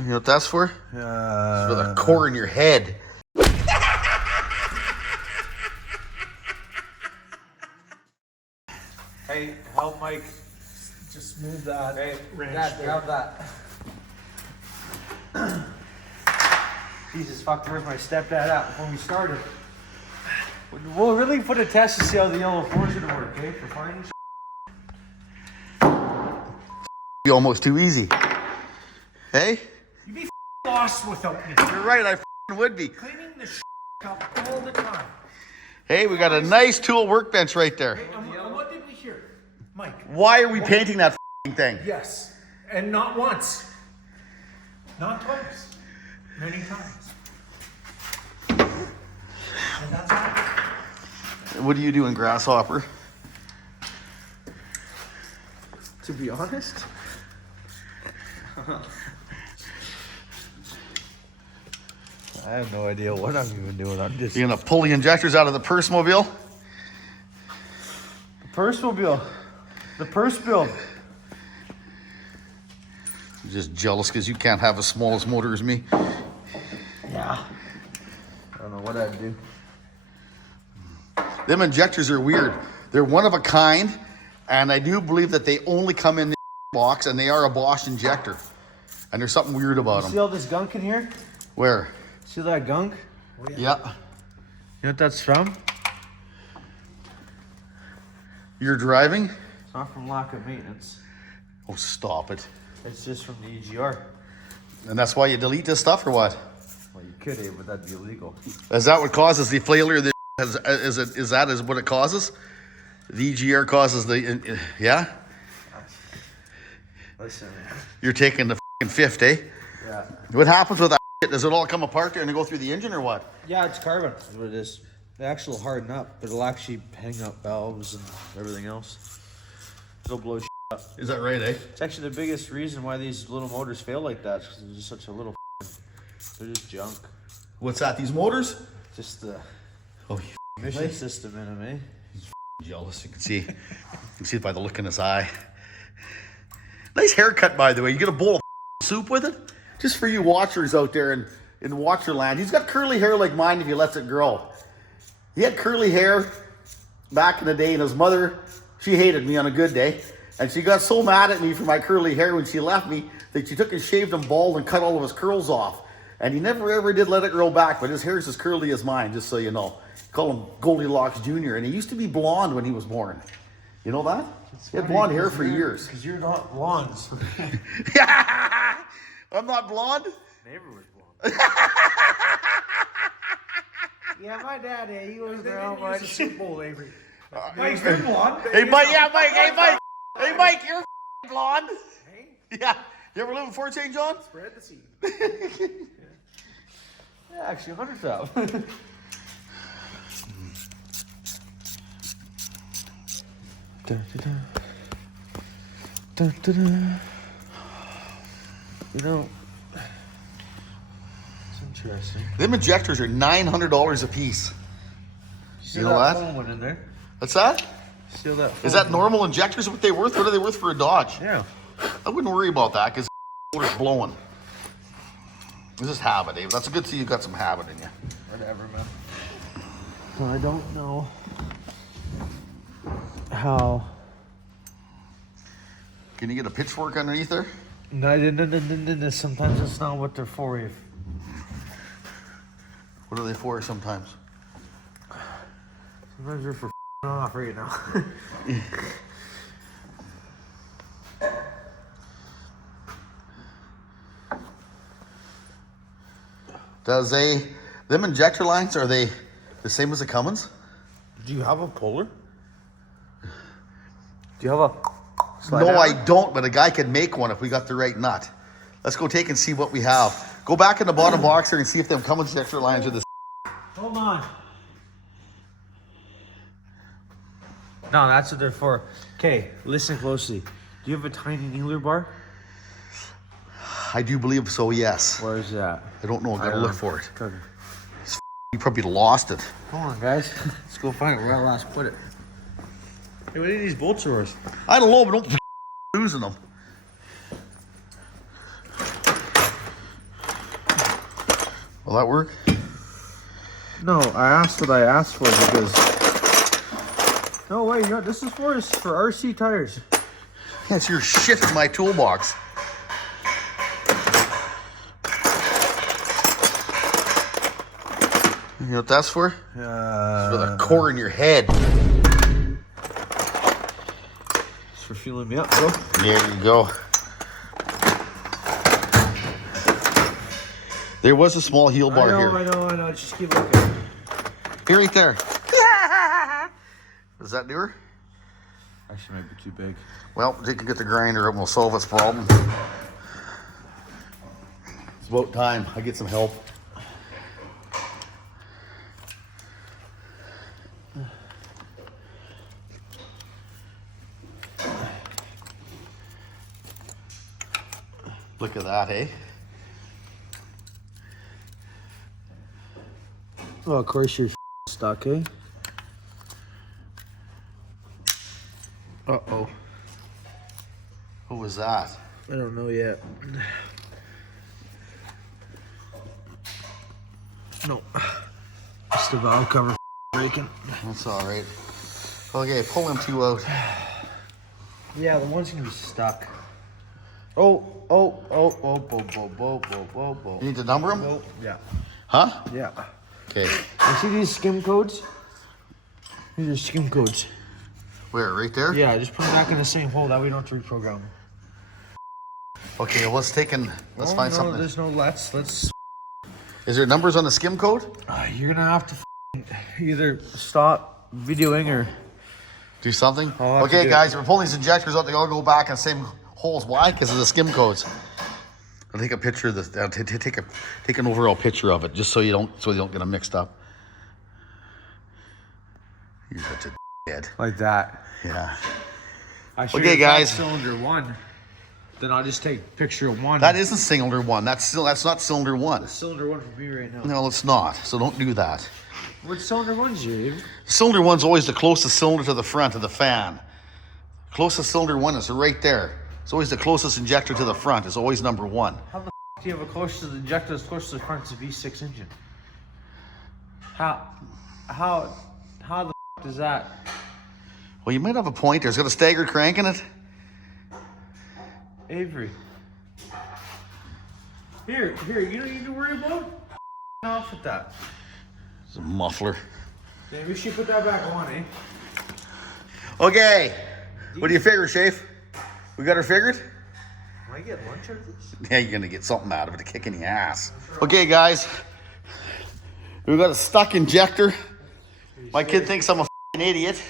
You know what that's for? It's for the core in your head. Hey, help Mike. Just move that. Hey, Dad, grab that. Jesus fuck, where's my stepdad at before we started? We'll really put a test to see how the yellow floor's gonna work, okay? For finding Be almost too easy. Hey? You'd be lost without me. You're right, I would be. Cleaning the up all the time. Hey, we got a nice tool workbench right there. Hey, and what did we hear? Mike. Why are we painting that thing? Yes. And not once. Not twice. Many times. And that's all. What are you doing, Grasshopper? To be honest. I have no idea what I'm even doing. I'm just... You gonna pull the injectors out of the purse mobile? The purse mobile. The purse build. You're just jealous because you can't have as small as motor as me. Yeah. I don't know what I'd do. Them injectors are weird. They're one of a kind, and I do believe that they only come in the box, and they are a Bosch injector. And there's something weird about them. See all this gunk in here? Where? See that gunk? Oh, yeah. You know what that's from? You're driving? It's not from lack of maintenance. Oh, stop it. It's just from the EGR. And that's why you delete this stuff, or what? Well, you could, but that'd be illegal. Is that what causes the failure? Is that what it causes? The EGR causes the, yeah? Listen. You're taking the fifth, eh? Yeah. What happens with that shit? Does it all come apart there and go through the engine, or what? Yeah, it's carbon. That's what it is. They actually harden up, but it'll actually hang up valves and everything else. It'll blow shit up. Is that right, eh? It's actually the biggest reason why these little motors fail like that, because they're just such a little. They're just junk. What's that, these motors? Just the Oh, emission system in them, eh? He's jealous. You can see it by the look in his eye. Nice haircut, by the way. You get a bowl of soup with it? Just for you watchers out there in Watcherland. He's got curly hair like mine if he lets it grow. He had curly hair back in the day, and his mother, she hated me on a good day. And she got so mad at me for my curly hair when she left me that she took and shaved him bald and cut all of his curls off. And he never ever did let it grow back, but his hair's as curly as mine, just so you know. Call him Goldilocks Jr. And he used to be blonde when he was born. You know that? He had blonde hair for years. Because you're not blonde. I'm not blonde? Neighbor was blonde. Yeah, my dad, he was there all much. Super Bowl, Avery. Mike, you're blonde. Hey, Mike, Hey, Mike, you're blonde. Hey? Yeah. You ever live in Fort St. John? Spread the seed. Yeah, actually, 100,000. You know, it's interesting. Them injectors are $900 a piece. See You know that what? foam one in there? What's that? See that? Is that normal injectors? What they worth? What are they worth for a Dodge? Yeah. I wouldn't worry about that because motor's blowing. This is habit, Dave. That's a good thing you got some habit in you. Whatever, man. So I don't know how. Can you get a pitchfork underneath there? No, sometimes that's not what they're for. If What are they for sometimes? sometimes they're for off right now. Them injector lines, are they the same as the Cummins? Do you have a puller? Do you have a slide No, hammer? I don't, but a guy could make one if we got the right nut. Let's go take and see what we have. Go back in the bottom box there and see if them Cummins injector lines are the Hold on. No, that's what they're for. Okay, listen closely. Do you have a tiny needler bar? I do believe so, yes. Where is that? I don't know. I gotta look for it. Okay. You probably lost it. Hold on, guys. Let's go find it where I last put it. Hey, what are these bolts of yours? I don't know, but don't losing them. Will that work? No, I asked what I asked for because. No way, no, this is for RC tires. Yeah, it's your shit in my toolbox. You know what that's for? It's for the core in your head. It's for feeling me up, bro. There you go. There was a small heel bar here. I know. Just keep looking. Here, right there. Is that newer? Actually, might be too big. Well, you can get the grinder and we'll solve this problem. It's about time I get some help. Look at that, eh? Oh, of course you're stuck, eh? Uh-oh. What was that? I don't know yet. No. Just the valve cover breaking. That's all right. Okay, pull them two out. Yeah, the one's gonna be stuck. You need to number them? Oh, yeah. Huh? Yeah. Okay. You see these skim codes? These are skim codes. Where, right there? Yeah, just put them back in the same hole. That way we don't have to reprogram them. Okay, well, let's find something. There's no let's. Is there numbers on the skim code? You're gonna have to either stop videoing or Do something? I'll have to Okay, do guys, we're pulling these injectors out. They all go back in the same holes. Why? Because of the skim codes. I'll take a picture of this. I'll take an overall picture of it, just so you don't get them mixed up. You're such a dead. like that. Yeah. Okay, guys. Cylinder one. Then I'll just take picture of one. That isn't cylinder one. That's not cylinder one. cylinder one for me right now. No, it's not. So don't do that. What cylinder one's you? Cylinder one's always the closest cylinder to the front of the fan. Closest cylinder one is right there. It's always the closest injector to the front. It's always number one. How the f do you have a close to the injector as close to the front as a V6 engine? How the f does that? Well, you might have a point. There's got a staggered crank in it. Avery. Here, you don't need to worry about off with that. It's a muffler. Maybe we should put that back on, eh? Okay. What do you figure, Shafe? We got her figured? Can I get lunch out of this? Yeah, you're gonna get something out of it, a kick in the ass. Okay, guys. We've got a stuck injector. My kid thinks I'm a f***ing idiot.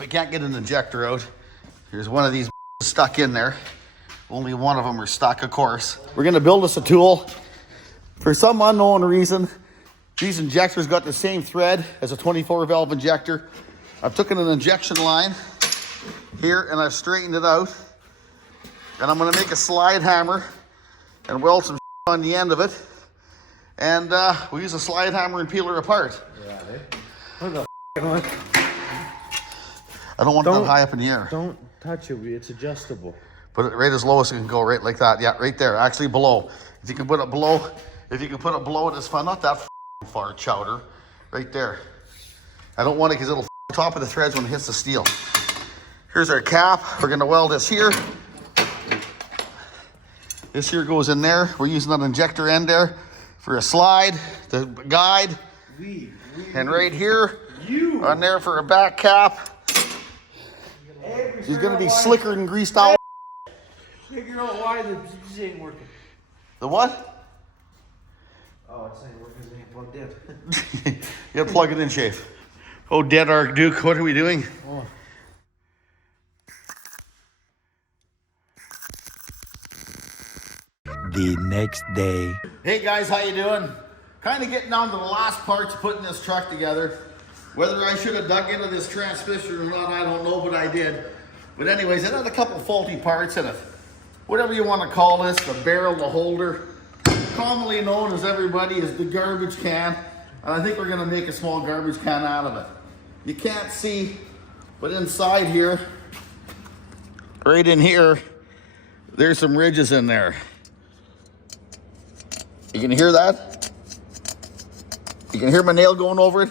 We can't get an injector out. There's one of these stuck in there. Only one of them are stuck, of course. We're gonna build us a tool. For some unknown reason, these injectors got the same thread as a 24 valve injector. I've taken an injection line here and I've straightened it out. And I'm gonna make a slide hammer and weld some on the end of it. And we'll use a slide hammer and peel her apart. Yeah, eh? What the f***? I don't want it that high up in the air. Don't touch it. It's adjustable. Put it right as low as it can go, right like that. Yeah, right there. Actually below. If you can put it below, this fun, not that far, chowder. Right there. I don't want it because it'll top of the threads when it hits the steel. Here's our cap. We're gonna weld this here. This here goes in there. We're using that injector end there for a slide, the guide. And right here, on there for a back cap. He's gonna be slicker and greased out. Figure out why the this ain't working. The what? Oh, it's ain't working because it ain't plugged in. You gotta plug it in, Shafe. Oh, dead Archduke, what are we doing? Oh. The next day. Hey guys, how you doing? Kind of getting down to the last parts of putting this truck together. Whether I should have dug into this transmission or not, I don't know, but I did. But anyways, it had a couple faulty parts in it. Whatever you want to call this, the barrel, the holder. Commonly known as everybody is the garbage can. And I think we're gonna make a small garbage can out of it. You can't see, but inside here, right in here, there's some ridges in there. You can hear that? You can hear my nail going over it.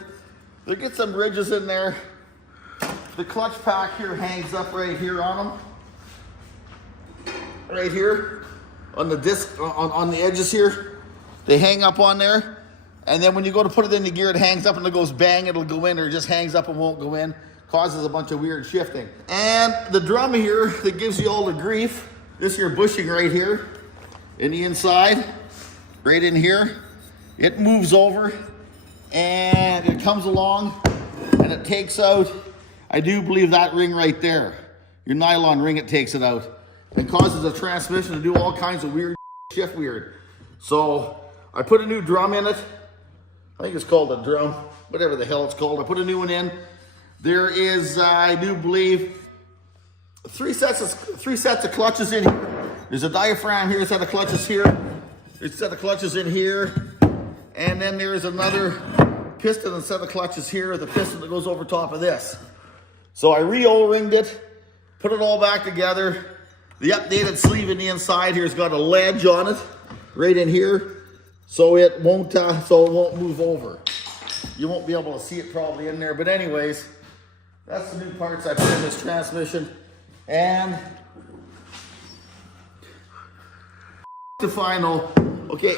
There get some ridges in there. The clutch pack here hangs up right here on them. Right here on the disc, on the edges here. They hang up on there. And then when you go to put it in the gear, it hangs up and it goes bang, it'll go in, or it just hangs up and won't go in. Causes a bunch of weird shifting. And the drum here that gives you all the grief, this here bushing right here in the inside, right in here, it moves over and it comes along and it takes out, I do believe that ring right there, your nylon ring, it takes it out. It causes the transmission to do all kinds of weird shift weird. So I put a new drum in it. I think it's called a drum, whatever the hell it's called. I put a new one in. There is, I do believe, three sets of clutches in here. There's a diaphragm here, a set of clutches here. There's a set of clutches in here. And then there's another piston and set of clutches here, the piston that goes over top of this. So I re-O-ringed it, put it all back together. The updated sleeve in the inside here has got a ledge on it, right in here, so it won't move over. You won't be able to see it probably in there, but anyways, that's the new parts I put in this transmission. And the final, okay,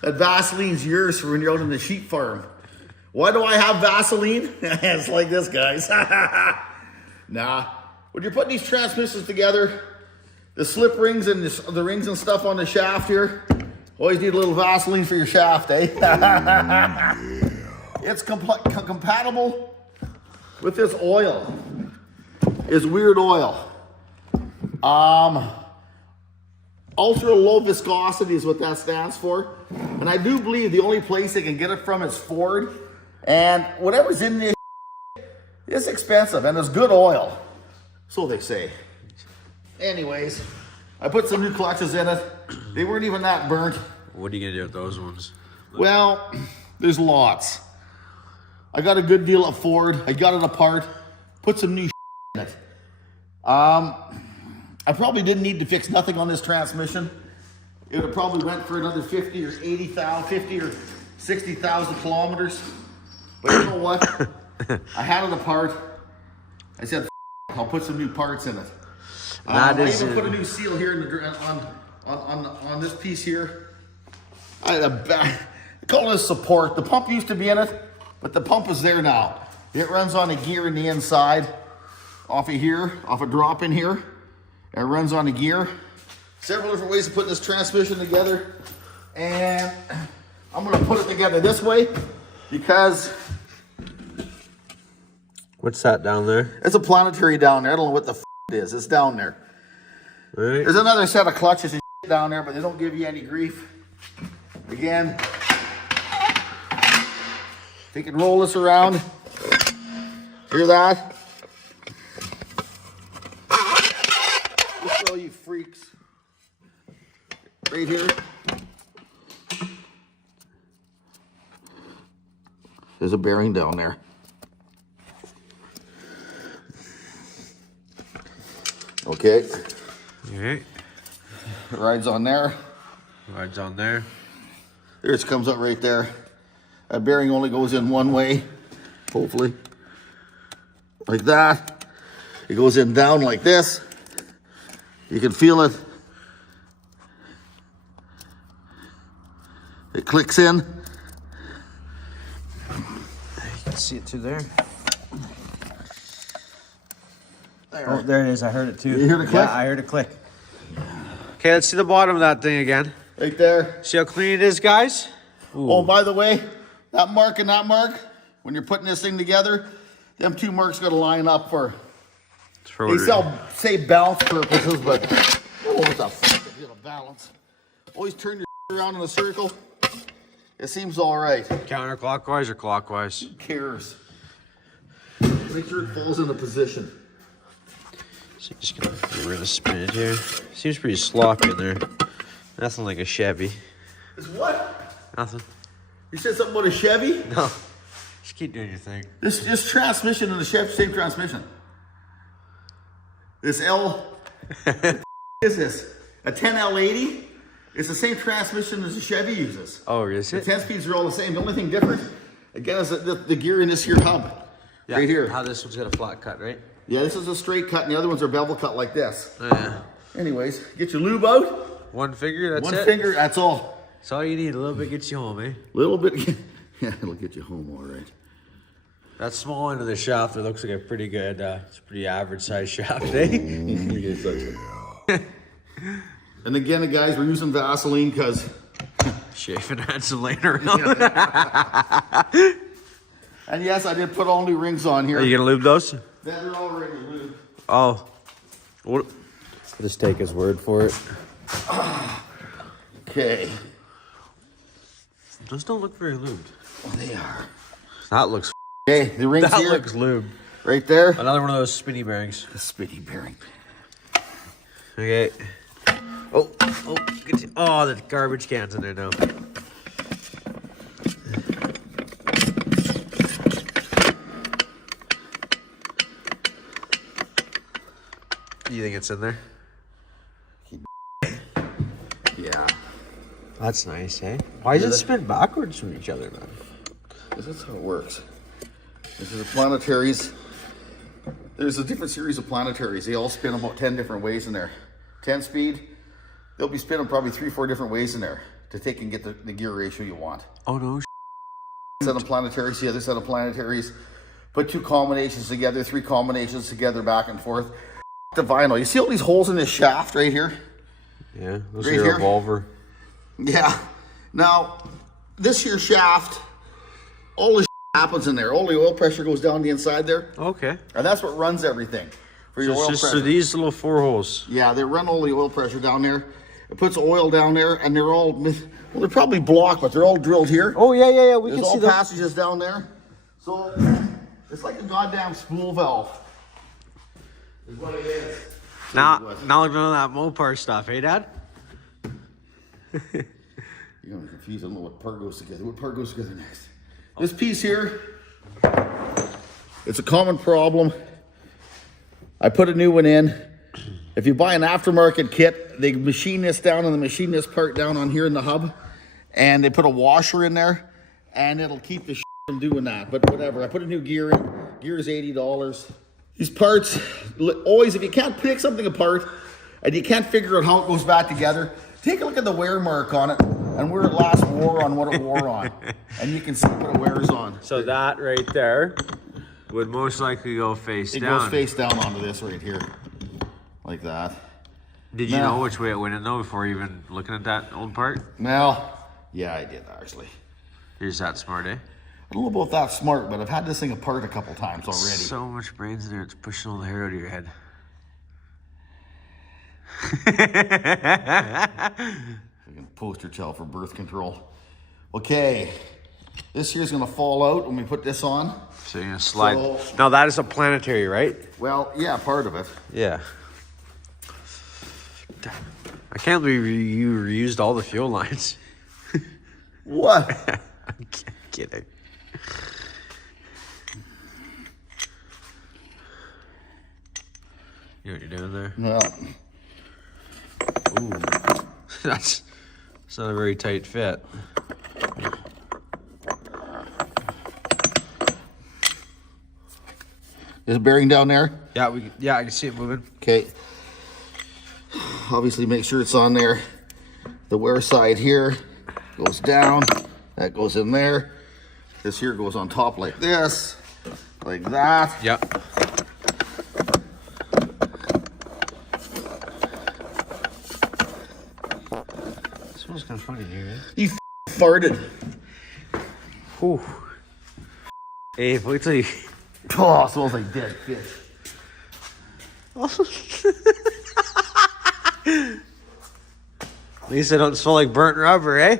that Vaseline's yours for when you're out in the sheep farm. Why do I have Vaseline? It's like this, guys. Nah, when you're putting these transmissions together, the slip rings and the rings and stuff on the shaft here, always need a little Vaseline for your shaft, eh? It's compatible with this oil. It's weird oil. Ultra low viscosity is what that stands for. And I do believe the only place they can get it from is Ford. And whatever's in this is expensive and it's good oil. So they say. Anyways, I put some new clutches in it. They weren't even that burnt. What are you gonna do with those ones? Well, there's lots. I got a good deal at Ford. I got it apart. Put some new in it. I probably didn't need to fix nothing on this transmission. It would have probably went for another 50 or 80,000, 50 or 60,000 kilometers. But you know what? I had it apart. I said, I'll put some new parts in it. I even put a new seal here in on this piece here. I call this support. The pump used to be in it, but the pump is there now. It runs on a gear in the inside, off of here, off a drop in here. It runs on a gear. Several different ways to put this transmission together. And I'm gonna put it together this way because What's that down there? it's a planetary down there. I don't know what the it is. It's down there. Right. There's another set of clutches and down there, but they don't give you any grief. Again, if you can roll this around, hear that? Just for all you freaks. Right here. There's a bearing down there. Okay. Alright. Rides on there. Rides on there. There it comes up right there. That bearing only goes in one way, hopefully. Like that. It goes in down like this. You can feel it. It clicks in. You can see it through there. There. Oh, there it is. I heard it too. You hear the click? Yeah, I heard a click. Okay, let's see the bottom of that thing again. Right there. See how clean it is, guys? Ooh. Oh, by the way, that mark and that mark, when you're putting this thing together, them two marks got to line up for, they say balance purposes, but oh, what the fuck, you gotta balance. Always turn your around in a circle. It seems all right. Counterclockwise or clockwise? Who cares? Make sure it falls into position. So just gonna really spin it here. Seems pretty sloppy in there. Nothing like a Chevy. It's what? Nothing. You said something about a Chevy? No. Just keep doing your thing. This transmission in the Chevy, same transmission. This L, what is this? A 10L80? It's the same transmission as the Chevy uses. Oh, is The it? 10 speeds are all the same. The only thing different, again, is the gear in this here hub. Yeah. Right here. How this one's got a flat cut, right? Yeah, this is a straight cut, and the other ones are bevel cut like this. Oh, yeah. Anyways, get your lube out. One finger, that's One it? finger, that's all. That's all you need. A little bit gets you home, eh? Little bit. Yeah, it'll get you home all right. That small end of the shaft, it looks like a pretty good, it's a pretty average size shaft, eh? And again, guys, we're using Vaseline because... Shafin and I some laying around. And yes, I did put all new rings on here. Are you going to lube those? They're already lubed. Oh. What? I'll just take his word for it. Okay. Those don't look very lubed. Well, they are. That looks Okay, the rings That here. looks lubed. Right there. Another one of those spinny bearings. The spinny bearing. Okay. Oh, oh, the garbage can's in there now. You think it's in there? Yeah. That's nice, eh? Why does it spin backwards from each other, man? This is how it works. This is the planetaries. There's a different series of planetaries. They all spin about 10 different ways in there. 10 speed, they'll be spinning probably 3-4 different ways in there to take and get the gear ratio you want. Oh, no. Set of planetaries, the other set of planetaries. Put 2 combinations together, 3 combinations together, back and forth. The vinyl. You see all these holes in this shaft right here? Yeah, those Right are your here? revolver. Yeah. Now, this here shaft, all the happens in there. All the oil pressure goes down the inside there. Okay. And that's what runs everything for your oil pressure. So these little 4 holes. Yeah, they run all the oil pressure down there. It puts oil down there, and they're all, well, they're probably blocked, but they're all drilled here. Oh, yeah. We There's can all see them. passages down there. So, it's like a goddamn spool valve. Is what it is. Now none of that Mopar stuff, hey, Dad? You're gonna be confused. I don't know what part goes together. What part goes together next? This piece here, it's a common problem. I put a new one in. If you buy an aftermarket kit, they machine this down and they machine this part down on here in the hub, and they put a washer in there, and it'll keep the from doing that. But whatever. I put a new gear in. Gear is $80. These parts, always, if you can't pick something apart and you can't figure out how it goes back together, take a look at the wear mark on it and where it last wore on what it wore on. And you can see what it wears on. So that right there would most likely go face It down. goes face down onto this right here. Like that. Did you Now- know which way it went in though before even looking at that old part? Well, yeah, I did actually. You're just that smart, eh? I don't know about that smart, but I've had this thing apart a couple times already. So much brains in there, it's pushing all the hair out of your head. Fucking poster child for birth control. Okay, this here's gonna fall out when we put this on. So you're gonna slide. So- Now that is a planetary, right? Well, yeah, part of it. Yeah. I can't believe you reused all the fuel lines. What? I'm kidding. You know what you're doing there? No. Ooh. That's not a very tight fit. Is it bearing down there? Yeah, I can see it moving. Okay. Obviously make sure it's on there. The wear side here goes down. That goes in there. This here goes on top like this. Like that. Yep. Smells kind of funny here, eh? You farted. Whew. Hey, wait till you... Oh, it smells like dead fish. At least I don't smell like burnt rubber, eh?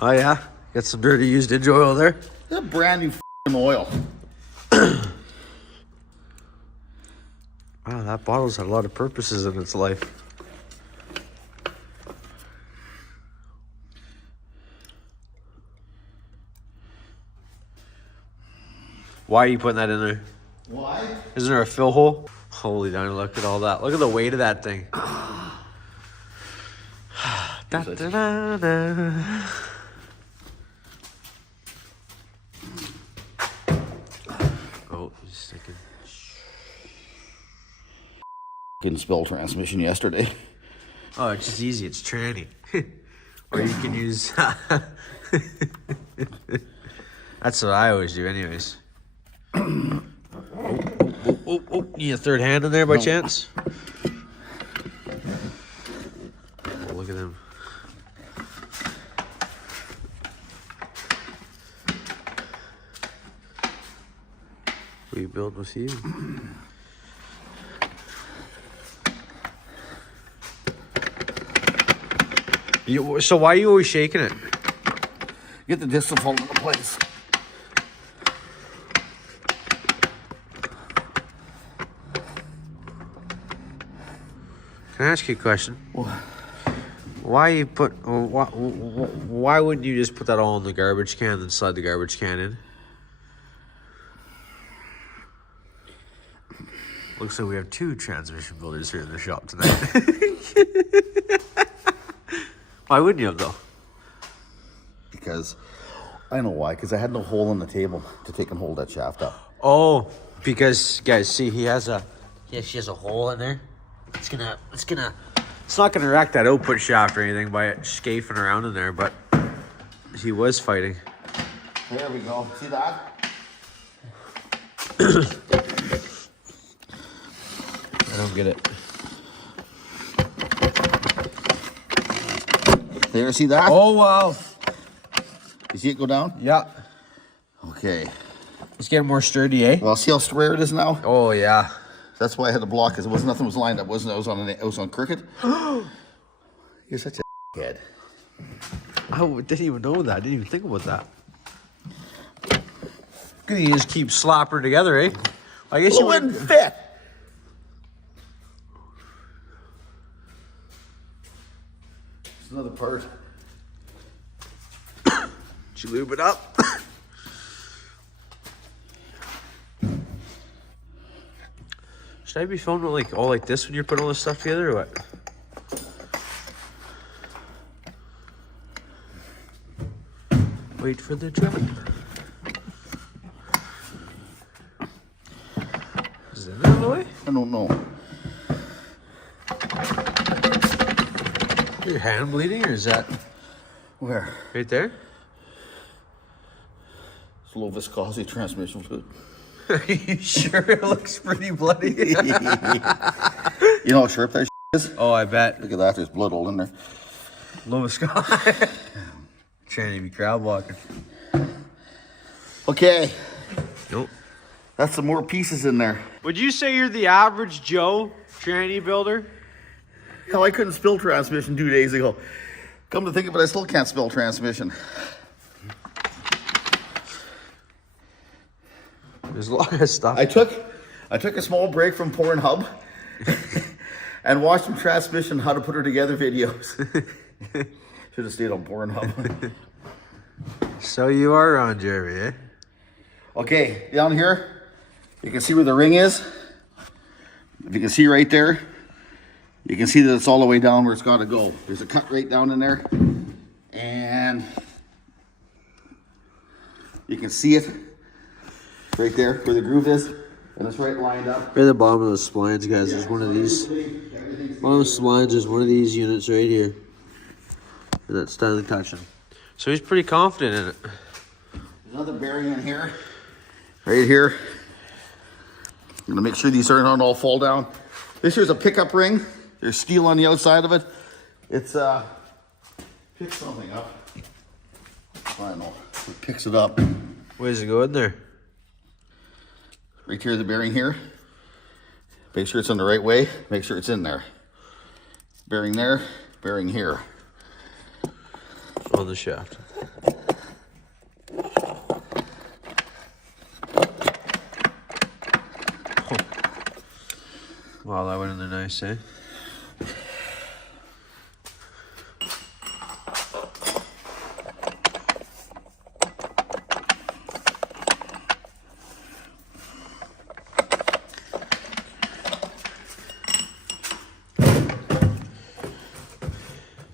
Oh yeah? Got some dirty used engine oil there? It's a brand new f***ing oil. Wow, that bottle's had a lot of purposes in its life. Why are you putting that in there? Why? Isn't there a fill hole? Holy darn, look at all that. Look at the weight of that thing. Da, da, da, da. Oh, he's sticking. Didn't spill transmission yesterday. Oh, it's just easy. It's tranny. Or you can use... That's what I always do anyways. Oh, need a third hand in there by chance? Oh, look at them. We build with you. So why are you always shaking it? Get the disc to fall into place. Can I ask you a question? What? Why wouldn't you just put that all in the garbage can and slide the garbage can in? Looks like we have 2 transmission builders here in the shop tonight. Why wouldn't you have though? Because I know why. Because I had no hole in the table to take and hold that shaft up. Oh, because guys, see, she has a hole in there. It's not gonna wreck that output shaft or anything by it scafing around in there, but he was fighting. There we go. See that? I don't get it. There, see that? Oh wow. You see it go down? Yeah. Okay. It's getting more sturdy, eh? Well, see how square it is now? Oh yeah. That's why I had to block, because nothing was lined up. It was on crooked. You're such a head. I didn't even know that. I didn't even think about that. You just keep slopping her together, eh? I guess you wouldn't fit. It's another part. Did you lube it up? Should I be filming like all like this when you're putting all this stuff together or what? Wait for the drop. Is it out of the way? I don't know. Your hand bleeding or is that Where? right there? It's low viscosity transmission fluid. Are you sure it looks pretty bloody? You know how sharp that is? Oh, I bet. Look at that. There's blood all in there. Low Scott. Trying to be crowd walking. Okay. Nope. That's some more pieces in there. Would you say you're the average Joe tranny builder? Hell, I couldn't spill transmission 2 days ago. Come to think of it, I still can't spill transmission. There's a lot of stuff. I took a small break from Pornhub and watched some transmission how to put her together videos. Should have stayed on Pornhub. So you are on, Jeremy, eh? Okay, down here, you can see where the ring is. If you can see right there, you can see that it's all the way down where it's got to go. There's a cut right down in there. And you can see it right there where the groove is. And it's right lined up. Right at the bottom of the splines, guys, there's one of these. Bottom of the splines, there's one of these units right here. And that's finally touching. So he's pretty confident in it. There's another bearing in here. Right here. I'm gonna make sure these aren't all fall down. This here's a pickup ring. There's steel on the outside of it. It's picks something up. I don't know. It picks it up. Where does it go in there? Right here, the bearing here. Make sure it's in the right way. Make sure it's in there. Bearing there, bearing here. On the shaft. Wow, that went in there nice, eh?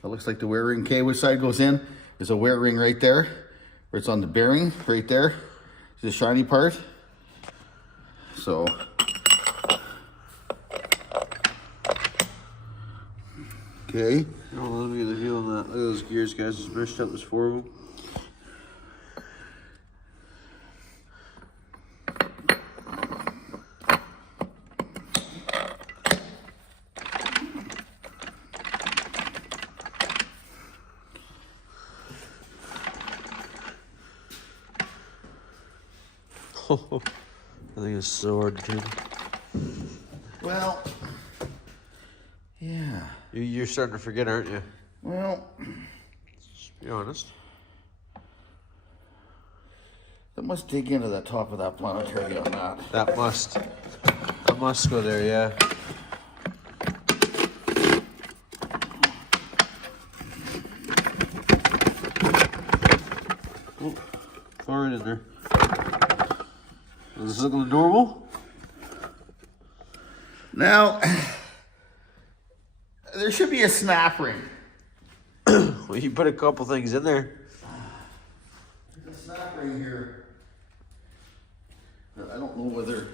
That looks like the wear ring. Okay, which side goes in? There's a wear ring right there, where it's on the bearing, right there. The shiny part. So. Okay. Oh, let me get the feel on that. Look at those gears, guys. Just meshed up. There's 4 of them. I think it's so hard to turn. Well. Yeah. You're starting to forget, aren't you? Well. Just be honest. That must dig into the top of that planetary on that. That must go there, yeah. Oh, far right in there. Is this looking normal? Now, there should be a snap ring. Well, you put a couple things in there. There's a snap ring here. I don't know whether...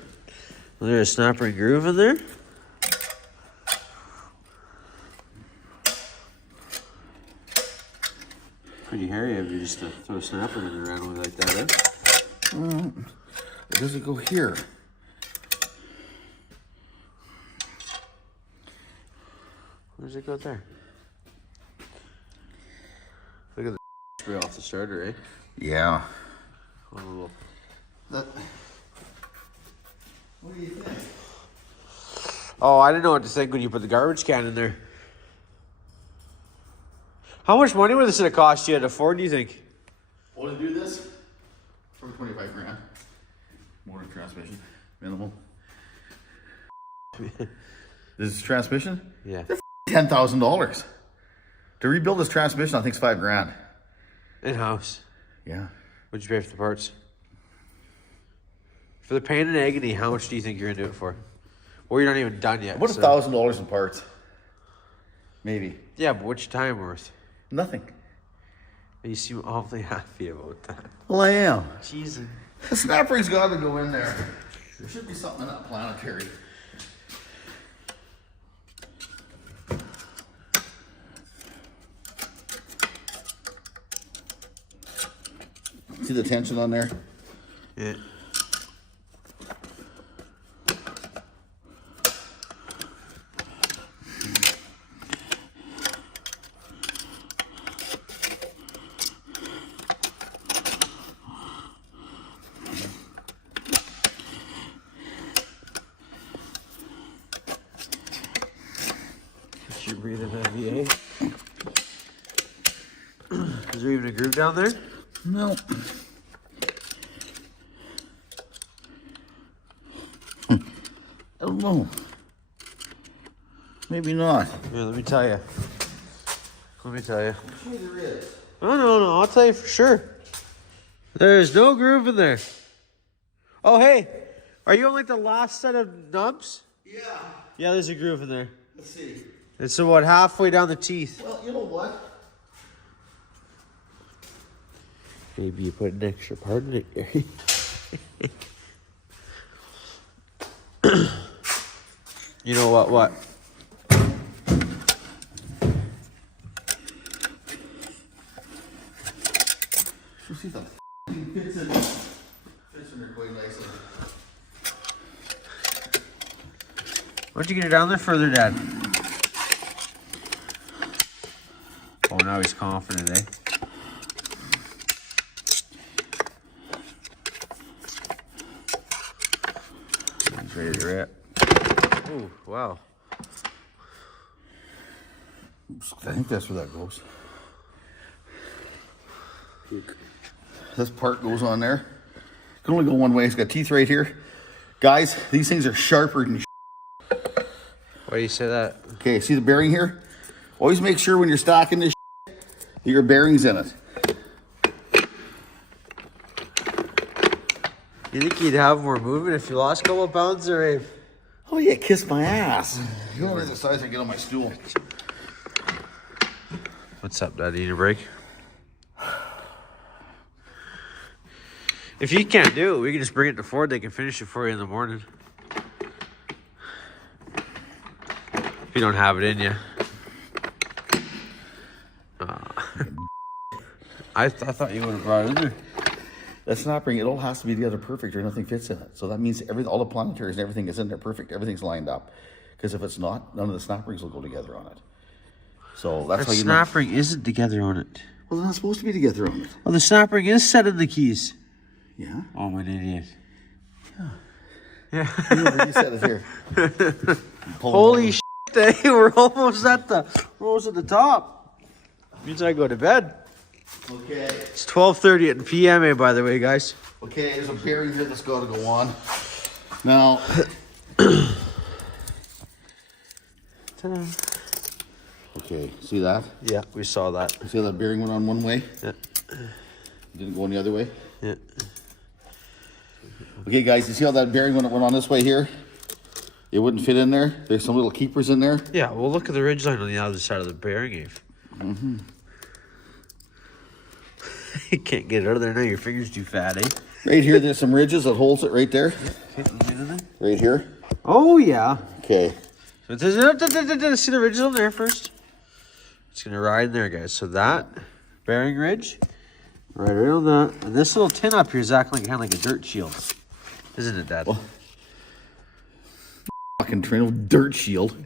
Was there a snap ring groove in there? Pretty hairy of you just to throw a snap ring in randomly like that, eh? Or does it go here? Where does it go there? Look at the spray off the starter, eh? Yeah. Oh, little. That... What do you think? Oh, I didn't know what to think when you put the garbage can in there. How much money would this have cost you to afford, do you think? Want to do this? For 25 grand. Motor transmission. Minimal. This is transmission? Yeah. They're $10,000. To rebuild this transmission, I think it's $5 grand. In-house. Yeah. What'd you pay for the parts? For the pain and agony, how much do you think you're going to do it for? Well, you're not even done yet. What $1,000 in parts? Maybe. Yeah, but what's your time worth? Nothing. You seem awfully happy about that. Well, I am. Jesus. The snap ring's got to go in there. There should be something in that planetary. See the tension on there? Yeah. You breathing heavy, eh? Is there even a groove down there? No. I don't know. Maybe not. Yeah, let me tell you. I'm sure there is. No, I'll tell you for sure. There's no groove in there. Oh, hey, are you on like the last set of nubs? Yeah. Yeah, there's a groove in there. Let's see. It's about halfway down the teeth. Well, you know what? Maybe you put an extra part in it, Gary. You know what? Let's see if that fits in there quite nicely. Why don't you get it down there further, Dad? Oh, now he's confident, eh? He's ready to rip. Oh, wow. I think that's where that goes. This part goes on there. It can only go one way. It's got teeth right here. Guys, these things are sharper than Why do you say that? Okay, see the bearing here? Always make sure when you're stocking this that your bearing's in it. You think you'd have more movement if you lost a couple of pounds there, Abe? Oh yeah, kiss my ass. You don't know the size I get on my stool. What's up, Dad? Need a break? If you can't do it, we can just bring it to Ford. They can finish it for you in the morning. If you don't have it in you. I thought you would have brought it in there. That snap ring, it all has to be together perfect or nothing fits in it. So that means all the planetaries and everything is in there perfect. Everything's lined up. Because if it's not, none of the snap rings will go together on it. So that's That how you snap ring isn't together on it. Well, they're not supposed to be together on it. Well, the snap ring is set in the keys. Yeah? Oh, I'm an idiot. Yeah. You said it here. Holy shit, we're almost at the top. Means I go to bed. Okay. It's 12:30 p.m. by the way, guys. Okay, there's a bearing here that's got to go on. Now. Okay, see that? Yeah, we saw that. See how that bearing went on one way? Yeah. It didn't go any other way? Yeah. Okay, guys, you see how that bearing when it went on this way here? It wouldn't fit in there. There's some little keepers in there. Yeah, well, look at the ridge line on the other side of the bearing, Ave. Mm-hmm. You can't get it out of there now. Your finger's too fat, eh? Right here, there's some ridges that holds it right there. Right here. Oh, yeah. Okay. So see the ridges on there first? It's going to ride in there, guys. So that bearing ridge, right around that. And this little tin up here is acting kind of like a dirt shield. Isn't it, Dad? Well, fucking train dirt shield.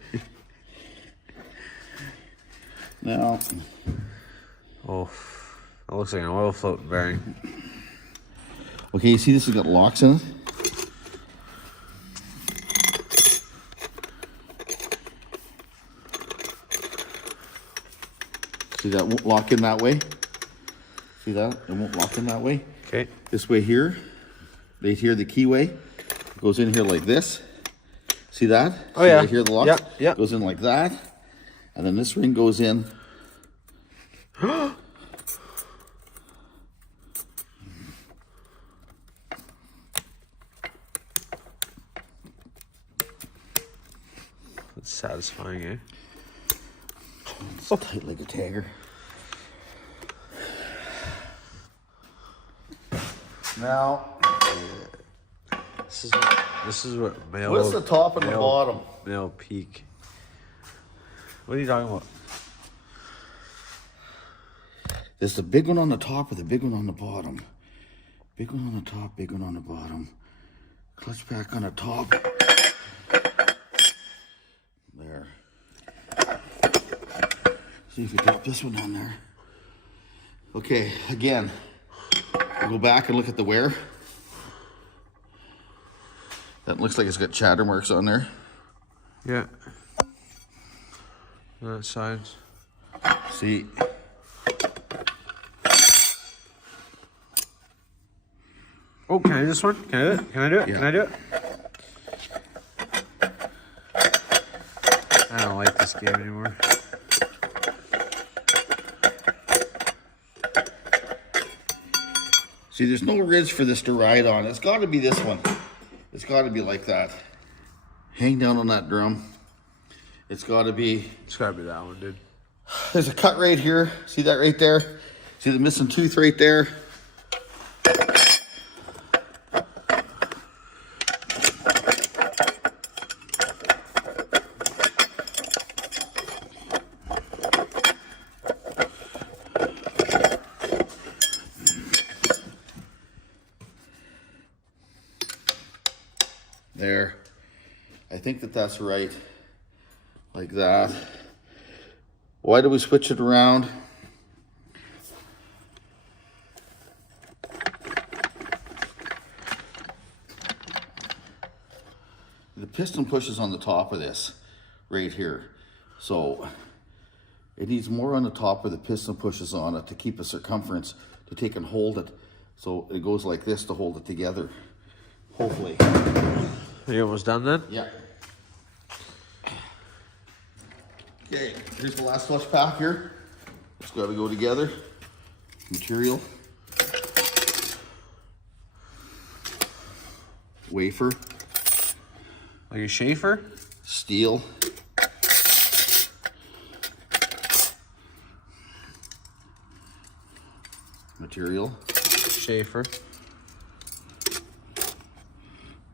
Now. Oh, that looks like an oil float bearing. Okay, you see this has got locks in it? See that won't lock in that way? See that? It won't lock in that way. Okay. This way here, right here, the keyway goes in here like this. See that? Oh, see yeah. Right here, the lock Yeah. goes in like that. And then this ring goes in. That's satisfying, eh? So tight like a tagger. Now, This is what male. what's the top and the bottom? Male peak. What are you talking about? There's the big one on the top or the big one on the bottom. Big one on the top, big one on the bottom. Clutch pack on the top. There. See if we drop this one on there. Okay, again, we'll go back and look at the wear. That looks like it's got chatter marks on there. Yeah. That sides. See. Oh, can I do this one? Can I do it? Can I do it? Yeah. Can I do it? I don't like this game anymore. See, there's no ridge for this to ride on. It's got to be this one. It's got to be like that. Hang down on that drum. It's got to be... It's gotta be that one, dude. There's a cut right here. See that right there? See the missing tooth right there? There. I think that's right. Like that. Why do we switch it around? The piston pushes on the top of this right here. So it needs more on the top where the piston pushes on it to keep a circumference to take and hold it. So it goes like this to hold it together. Hopefully. Are you almost done then? Yeah. Okay, here's the last flush pack here. It's got to go together. Material. Wafer. Like a Schaefer? Steel. material, Schaefer.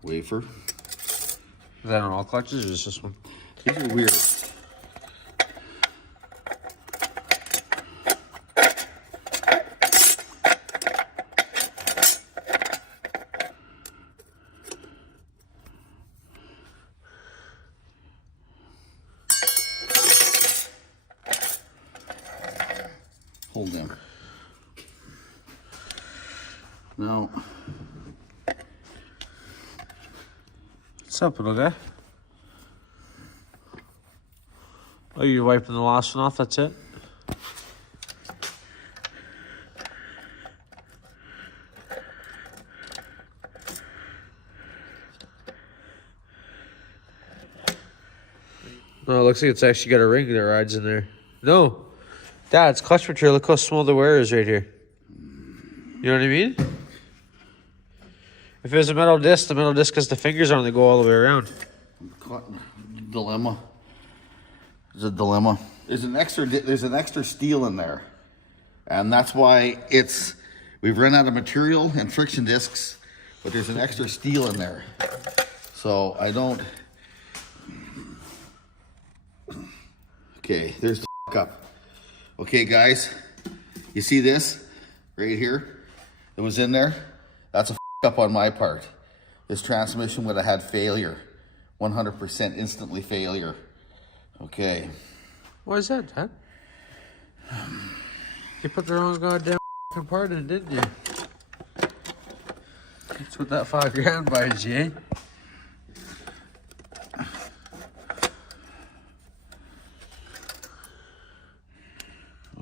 wafer. Is that on all clutches or just this one? These are weird. Hold them. Now, What's up, little guy? Oh, you're wiping the last one off, that's it? No, it looks like it's actually got a ring that rides in there. No. Dad, it's clutch material. Look how small the wear is right here. You know what I mean? If it was a metal disc, the metal disc has the fingers on it, they go all the way around. Dilemma. There's a dilemma. There's an extra steel in there, and that's why we've run out of material and friction discs, but there's an extra steel in there. So I don't. Okay, there's the up. Okay, guys, you see this right here? It was in there. That's a up on my part. This transmission would have had failure, 100% instantly failure. Okay. Why is that, Dad? You put the wrong goddamn part in, didn't you? That's what that $5,000 buys you, eh?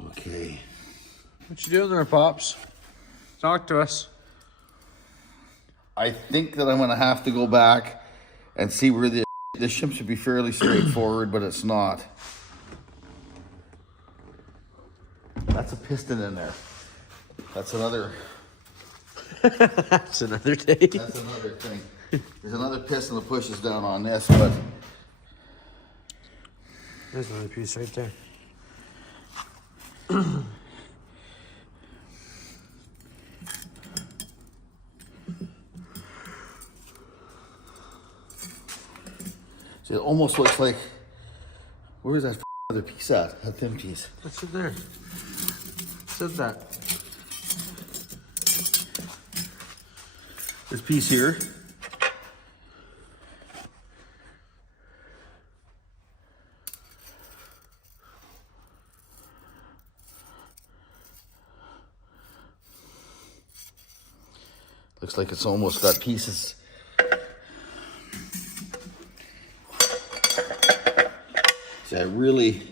Okay. What you doing there, Pops? Talk to us. I think that I'm gonna have to go back and see where this ship should be fairly straightforward, but it's not. That's a piston in there. That's another. That's another day. That's another thing. There's another piston that pushes down on this, but There's another piece right there. see, it almost looks like. Where is that other piece at? That thin piece. What's in there? What's in that? This piece here. Looks like it's almost got pieces. See,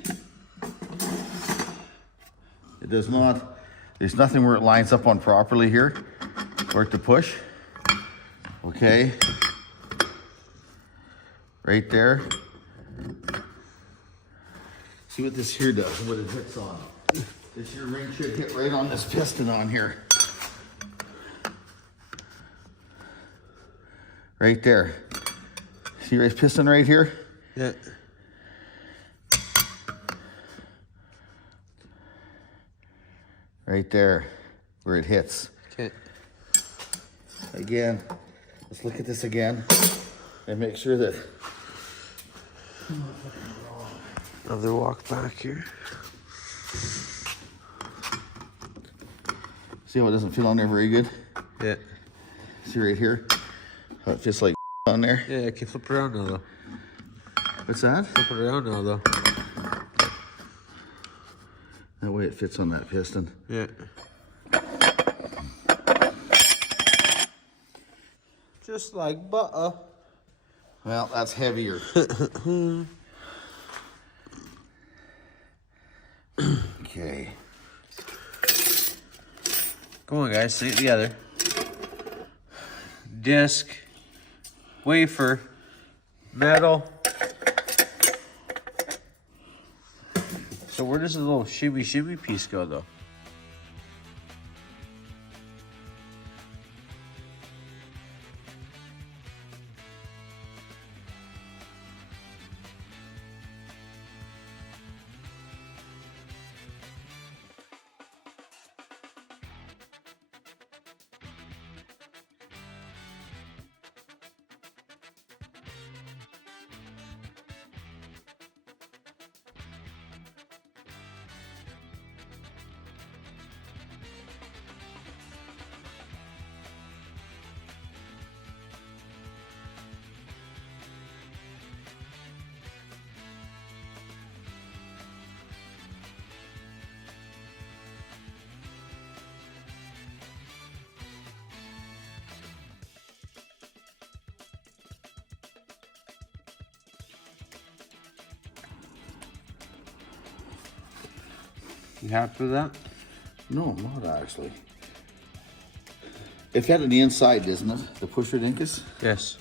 it does not, there's nothing where it lines up on properly here for it to push. Okay. Right there. See what this here does, what it hits on. This here ring should hit right on this piston on here. Right there. See this piston right here? Yeah. Right there, where it hits. Okay. Again, let's look at this again and make sure that. Another walk back here. See how it doesn't fit on there very good? Yeah. See right here? How it fits like on there? Yeah, I can flip it around now though. What's that? Flip it around now though. That way it fits on that piston. Yeah. Just like butter. Well, that's heavier. Okay. Come on, guys, stick it together. Disc, wafer, metal. So where does the little shimmy piece go, though? You happy with that? No, I'm not actually. It's got on the inside, isn't it? The pusher dinkus? Yes.